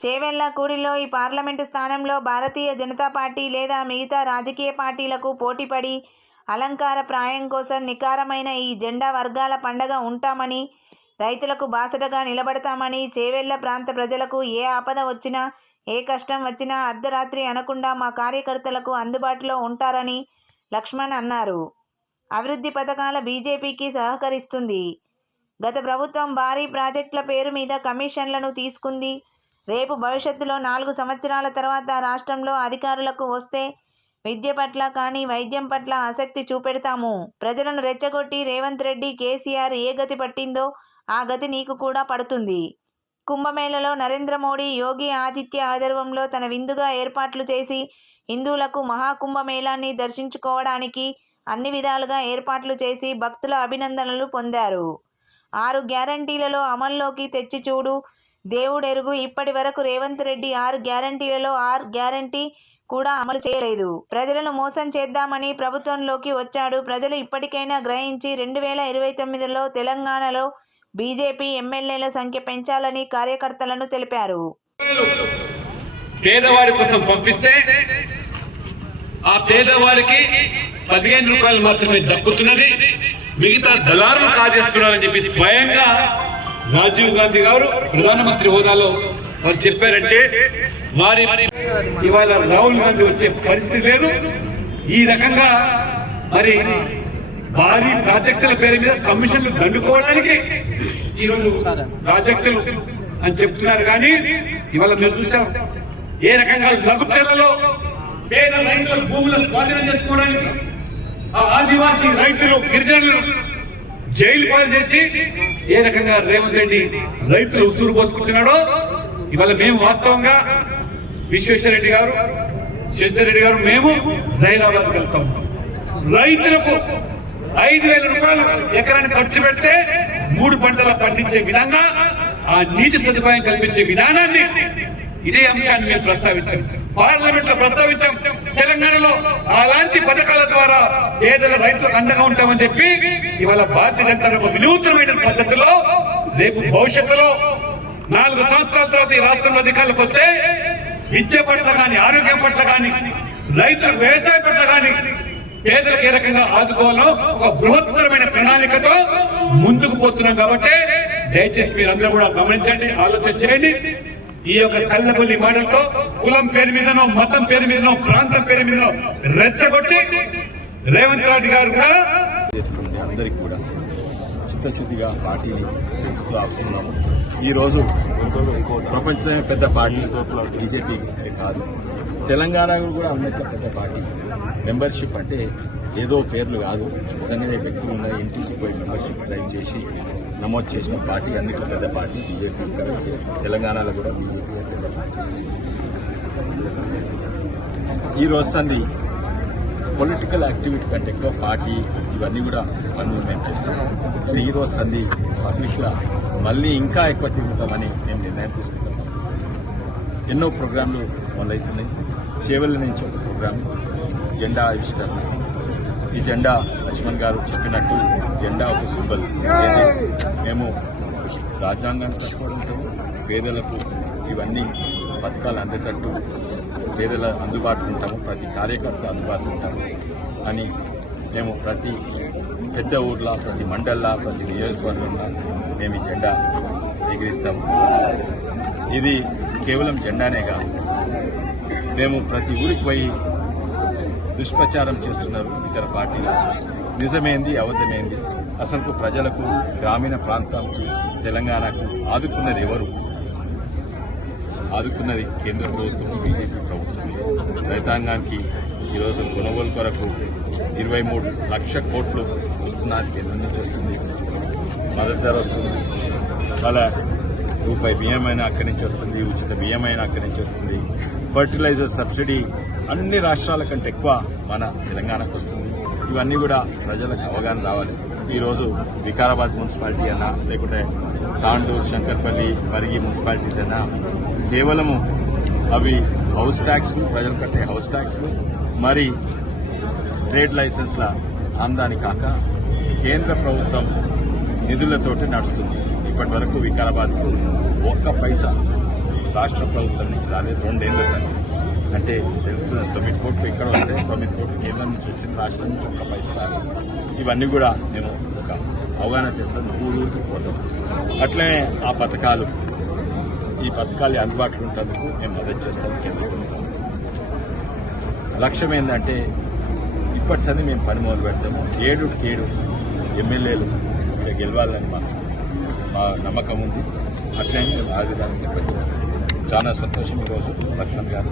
చేవెళ్ళ కూడిలో ఈ పార్లమెంటు స్థానంలో భారతీయ జనతా పార్టీ లేదా మిగతా రాజకీయ పార్టీలకు పోటీపడి అలంకార ప్రాయం కోసం నికారమైన ఈ జెండా వర్గాల పండగ ఉంటామని రైతులకు బాసటగా నిలబడతామని చేవెళ్ళ ప్రాంత ప్రజలకు ఏ ఆపద వచ్చినా ఏ కష్టం వచ్చినా అర్ధరాత్రి అనకుండా మా కార్యకర్తలకు అందుబాటులో ఉంటారని లక్ష్మణ్ అన్నారు. అభివృద్ధి పథకాల బీజేపీకి సహకరిస్తుంది. గత ప్రభుత్వం భారీ ప్రాజెక్టుల పేరు మీద కమిషన్లను తీసుకుంది. రేపు భవిష్యత్తులో నాలుగు సంవత్సరాల తర్వాత రాష్ట్రంలో అధికారులకు వస్తే విద్య పట్ల కానీ వైద్యం పట్ల ఆసక్తి చూపెడతాము. ప్రజలను రెచ్చగొట్టి రేవంత్ రెడ్డి కేసీఆర్ ఏ గతి పట్టిందో ఆ గతి నీకు కూడా పడుతుంది. కుంభమేళలో నరేంద్ర మోడీ యోగి ఆదిత్య ఆధర్వంలో తన విందుగా ఏర్పాట్లు చేసి హిందువులకు మహాకుంభమేళాన్ని దర్శించుకోవడానికి అన్ని విధాలుగా ఏర్పాట్లు చేసి భక్తుల అభినందనలు పొందారు. ఆరు గ్యారంటీలలో అమల్లోకి తెచ్చి చూడు దేవుడెరుగు. ఇప్పటి వరకు రేవంత్ రెడ్డి ఆరు గ్యారంటీలలో ఆరు గ్యారంటీ కూడా అమలు చేయలేదు. ప్రజలను మోసం చేద్దామని ప్రభుత్వంలోకి వచ్చాడు. ప్రజలు ఇప్పటికైనా గ్రహించి రెండు వేల ఇరవై తొమ్మిదిలో తెలంగాణలో బీజేపీ ఎమ్మెల్యేల సంఖ్య పెంచాలని కార్యకర్తలను తెలిపారు. పేదవాడి కోసం పంపిస్తే ఆ పేదవాడికి పదిహేను రూపాయలు మాత్రమే దక్కుతున్నది. మిగతా దళారులు కాజేస్తున్నారని చెప్పి స్వయంగా రాజీవ్ గాంధీ గారు ప్రధానమంత్రి హోదాలో వారు చెప్పారంటే వారి ఇవాళ రాహుల్ గాంధీ వచ్చే పరిస్థితి లేదు. ఈ రకంగా మరి భారీ ప్రాజెక్టుల పేరు మీద కమిషన్లు దండుకోవడానికి ఈరోజు ప్రాజెక్టులు అని చెప్తున్నారు. కానీ ఇవాళ మీరు చూసాం ఏ రకంగా లఘుచర్లలో పేద రైతుల భూముల స్వాధీనం చేసుకోవడానికి ఆదివాసీ రైతులు గిరిజనులు జైలు పాలు చేసి ఏ రకంగా రేవంత్ రెడ్డి రైతులు ఉసురు పోసుకుంటున్నాడో ఇవాళ మేము వాస్తవంగా విశ్వేశ్వరరెడ్డి గారు శశిధర్ రెడ్డి గారు మేము జైలాబాద్కి వెళ్తాం. రైతులకు ఐదు వేల రూపాయలు ఎకరాన్ని ఖర్చు పెడితే మూడు పంటలు పండించే విధంగా ఆ నీటి సదుపాయం కల్పించే విధానాన్ని ఇదే అంశాన్ని మేము ప్రస్తావించాం. పార్లమెంట్లో ప్రస్తావించాం. తెలంగాణలో అలాంటి పథకాల ద్వారా పేదల రైతులకు అండగా ఉంటామని చెప్పి ఇవాళ భారతీయ జనతా ఒక వినూత్నమైన పద్ధతిలో రేపు భవిష్యత్తులో నాలుగు సంవత్సరాల తర్వాత ఈ రాష్ట్రంలో అధికారులకు వస్తే విద్య పట్ల కానీ ఆరోగ్యం పట్ల కానీ రైతుల వ్యవసాయ పట్ల కానీ పేదలకు ఏ రకంగా ఆదుకోవాలో ఒక బృహత్తరమైన ప్రణాళికతో ముందుకు పోతున్నాం కాబట్టి దయచేసి మీరందరూ కూడా గమనించండి ఆలోచన చేయండి. ఈ యొక్క కళ్ళబుల్లి మాటలతో కులం పేరు మీదనో మతం పేరు మీదనో ప్రాంతం పేరు మీదనో రెచ్చగొట్టి రేవంత్ రెడ్డి గారు కూడా అందరికీ కూడా. చిత్తశుద్ధిగా పార్టీని ఇస్తూ ఆపుతున్నాము. ఈరోజు ప్రపంచమే పెద్ద పార్టీ బీజేపీ కాదు. తెలంగాణ కూడా ఉన్నత పెద్ద పార్టీ. మెంబర్షిప్ అంటే ఏదో పేర్లు కాదు. నిజంగానే వ్యక్తులు ఉన్న ఇంటికి పోయి మెంబర్షిప్ డ్రైవ్ చేసి నమోదు చేసిన పార్టీ అన్నిటి పెద్ద పార్టీ బీజేపీ కలిసి తెలంగాణలో కూడా బీజేపీ పెద్ద పార్టీ? ఈ రోజు సంది పొలిటికల్ యాక్టివిటీ కంటే ఎక్కువ పార్టీ ఇవన్నీ కూడా పనులు మేము చేస్తాం ఈ రోజు సంది పబ్లిక్లో మళ్ళీ ఇంకా ఎక్కువ తిరుగుతామని మేము నిర్ణయం తీసుకుంటాం ఎన్నో ప్రోగ్రాంలు మొదలవుతున్నాయి. చేవెళ్ళ నుంచి ఒక ప్రోగ్రాం జెండా ఆవిష్కరణ ఈ జెండా లక్ష్మణ్ గారు చెప్పినట్టు జెండా ఒక సింబల్. మేము రాజ్యాంగాన్ని కట్టుకోవడంతో పేదలకు ఇవన్నీ పథకాలు అందేటట్టు పేదల అందుబాటులో ఉంటాము ప్రతి కార్యకర్త అందుబాటులో ఉంటాము అని మేము ప్రతి పెద్ద ఊర్లో ప్రతి మండల్లో ప్రతి నియోజకవర్గంలో మేము ఈ జెండా ఎగిరిస్తాము. ఇది కేవలం జెండానే కాదు. మేము ప్రతి ఊరికి పోయి దుష్ప్రచారం చేస్తున్నారు ఇతర పార్టీలు. నిజమేంది అబద్ధమేంది. అసలు ప్రజలకు గ్రామీణ ప్రాంతాలకు తెలంగాణకు ఆదుకున్నది ఎవరు? ఆదుకున్నది కేంద్ర ప్రభుత్వం బీజేపీ ప్రభుత్వం. రైతాంగానికి ఈరోజు కొనుగోలు కొరకు ఇరవై మూడు లక్ష కోట్లు వస్తున్నారు కేంద్రం నుంచి వస్తుంది. మద్దతు ధర వస్తుంది. అలా రూపాయి బియ్యం అయినా అక్కడి నుంచి వస్తుంది ఉచిత బియ్యం అయినా అక్కడి నుంచి వస్తుంది. ఫర్టిలైజర్ సబ్సిడీ అన్ని రాష్ట్రాల కంటే ఎక్కువ మన తెలంగాణకు వస్తుంది. ఇవన్నీ కూడా ప్రజలకు అవగాహన రావాలి. ఈరోజు వికారాబాద్ మున్సిపాలిటీ అన్నా లేకుంటే తాండూరు శంకర్పల్లి పరిగి మున్సిపాలిటీస్ అయినా కేవలము అవి హౌస్ ట్యాక్స్లు ప్రజలు కట్టే హౌస్ ట్యాక్స్లు మరి ట్రేడ్ లైసెన్స్ల ఆమ్దాని కాక కేంద్ర ప్రభుత్వం నిధులతోటి నడుస్తుంది. ఇప్పటి వరకు వికారాబాద్కు ఒక్క పైసా రాష్ట్ర ప్రభుత్వం నుంచి రాలేదు. రెండేళ్ళ సార్ అంటే తెలుస్తుంది తొమ్మిది కోట్లు ఇక్కడ వస్తే తొమ్మిది కోట్లు కేంద్రం నుంచి వచ్చింది రాష్ట్రం నుంచి ఒక్క పైసా రాలేదు. ఇవన్నీ కూడా మేము ఒక అవగాహన తెస్తాను. ఊరూరికి పోతాం. అట్లనే ఆ పథకాలు ఈ పథకాలు అందుబాటులో ఉంటందుకు మేము మద్దతు చేస్తాం కేంద్ర ప్రభుత్వం. లక్ష్యం ఏంటంటే ఇప్పటి సంది మేము పని మొదలు పెడతాము ఏడు ఏడు ఎమ్మెల్యేలు ఇక్కడ గెలవాలని మాకు మా నమ్మకం ఉంది. అట్లనే మేము ఆ విధానికి పనిచేస్తాం చాలా సంతోషం ఈరోజు లక్ష్మణ్ గారు